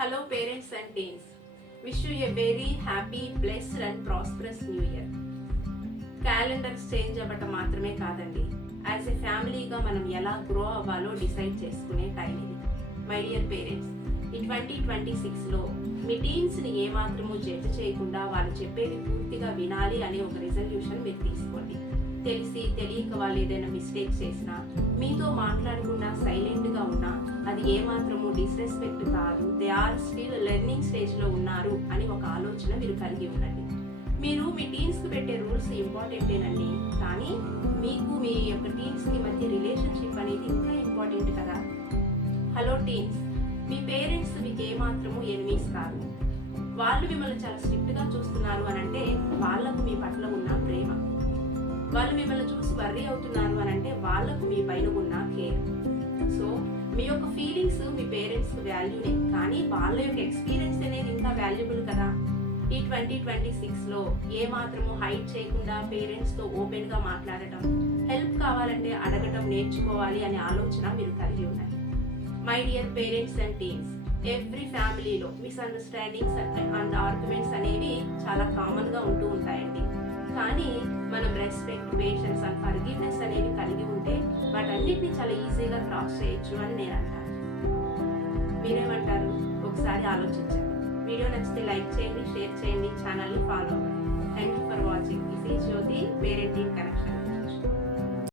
Hello parents and teens. Wish you a very happy, blessed and prosperous new year. Calendars change అవ్వటం మాత్రమే కాదండి, as a ఫ్యామిలీగా మనం ఎలా grow అవ్వాలో decide చేసుకునే టైం ఇది. మై డియర్ పేరెంట్స్, ఈ 2026లో మీ టీన్స్ని ఏమాత్రము జడ్జ్ చేయకుండా వాళ్ళు చెప్పేది పూర్తిగా వినాలి అనే ఒక రిజల్యూషన్ మీరు తీసుకోండి. తెలిసి తెలియక వాళ్ళు ఏదైనా మిస్టేక్ చేసినా, మీతో మాట్లాడకుండా సైలెంట్గా ఉన్నా అది ఏమాత్రము డిస్రెస్పెక్ట్ కాదు, దే ఆర్ స్టిల్ లెర్నింగ్ స్టేజ్లో ఉన్నారు అని ఒక ఆలోచన మీరు కలిగి ఉండండి. మీరు మీ టీన్స్కి పెట్టే రూల్స్ ఇంపార్టెంటేనండి, కానీ మీకు మీ యొక్క టీన్స్కి మధ్య రిలేషన్షిప్ అనేది ఇంకా ఇంపార్టెంట్ కదా. హలో టీన్స్, మీ పేరెంట్స్ మీకు ఏమాత్రము ఎనిమీస్ కాదు. వాళ్ళు మిమ్మల్ని చాలా స్ట్రిక్ట్గా చూస్తున్నారు అని అంటే వాళ్ళకు మీ పట్ల ఉన్న ప్రేమ. వాళ్ళు మిమ్మల్ని చూసి వర్రీ అవుతున్నారు అని అంటే వాళ్ళకు మీ పైన ఉన్న కేర్. సో మీ యొక్క ఫీలింగ్స్ మీ పేరెంట్స్కి వాల్యూనే, కానీ వాళ్ళ యొక్క ఎక్స్పీరియన్స్ అనేది ఇంకా వాల్యుబుల్ కదా. ఈ 2026లో ఏమాత్రము హైడ్ చేయకుండా పేరెంట్స్తో ఓపెన్గా మాట్లాడటం, హెల్ప్ కావాలంటే అడగటం నేర్చుకోవాలి అనే ఆలోచన మీరు కలిగి ఉన్నారు. My dear parents and teens, every ఫ్యామిలీలో మిస్అండర్స్టాండింగ్స్ అండ్ ఆర్గ్యుమెంట్స్ అనేవి చాలా కామన్గా ఉంటూ ఉంటాయండి. కానీ మనం రెస్పెక్ట్, పేషెన్స్ అండ్ ఫర్గివ్నెస్ అనేవి కలిగి ఉంటే వాటన్నిటిని చాలా ఈజీగా క్రాస్ చేయొచ్చు అని నేను అంటాను. మీరేమంటారు? ఒకసారి ఆలోచించండి. వీడియో నచ్చితే లైక్ చేయండి, షేర్ చేయండి, ఛానల్ని ఫాలో అవ్వండి. Thank you for watching. This is Jyoti, parenting connection.